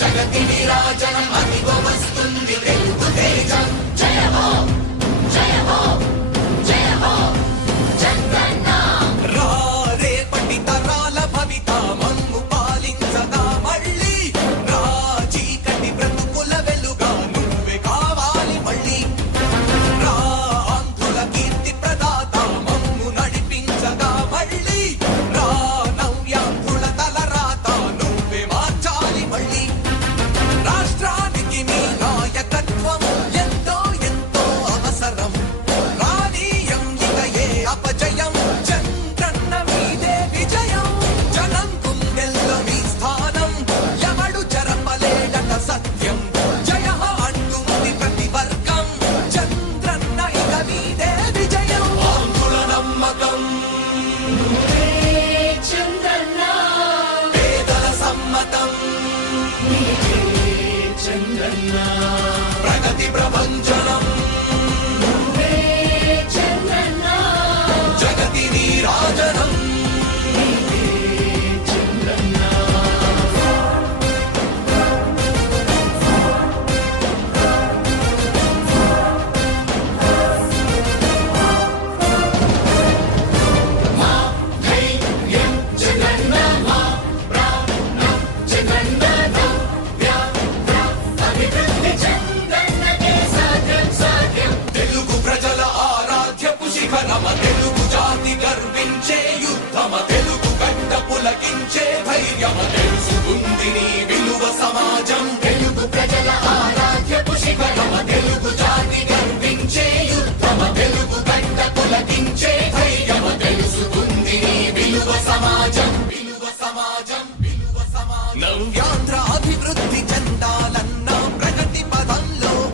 जगति विराजनम् ప్రగతి ప్రభ yonder.